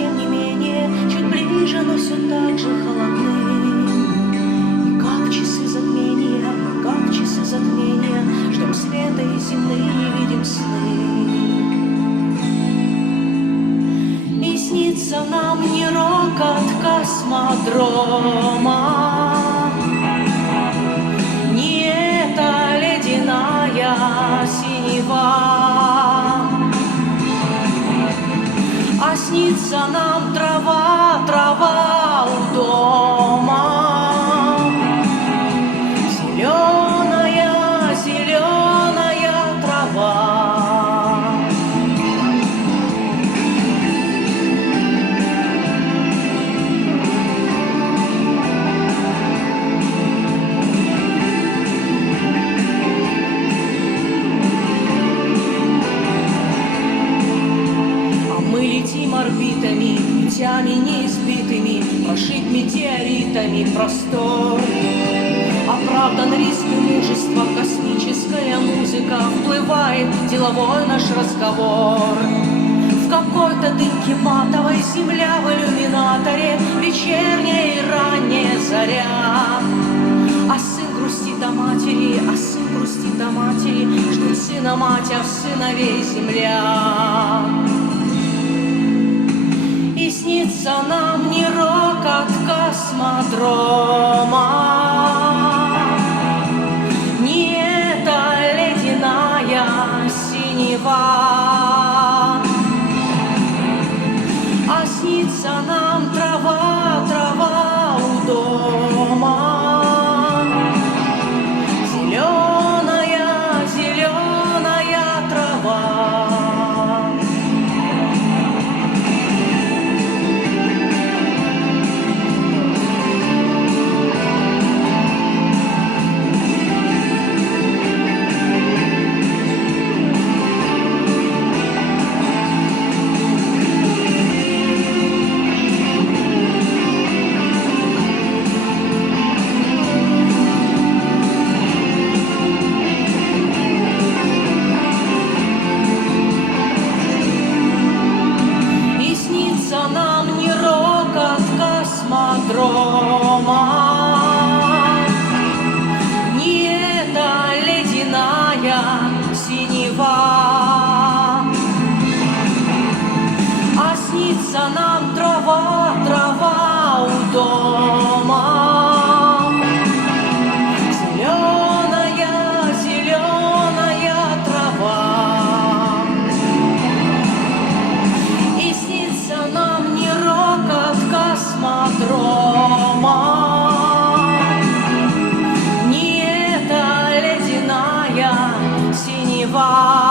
тем не менее чуть ближе, но все так же холодны. И как часы затмения, ждем света и земли, и видим сны. И снится нам не рокот космодрома, не эта ледяная синева, а снится нам трава, трава у дома, зеленая, зеленая трава. Летим орбитами, путями неизбитыми, прошит метеоритами простор. Оправдан риск и мужество, космическая музыка, вплывает деловой наш разговор. В какой-то дымке матовой земля в иллюминаторе, вечерняя и ранняя заря. А сын грустит о матери, ждет сына мать, а в сыновей земля. И снится нам не рокот космодрома, не эта ледяная синева, а снится нам трава, трава у дома, зеленая, зеленая трава. Нам не рокот космодрома, не эта ледяная синева, а снится нам трава, трава у дома, зеленая, зеленая трава. И снится нам не рокот космодрома, не эта ледяная синева.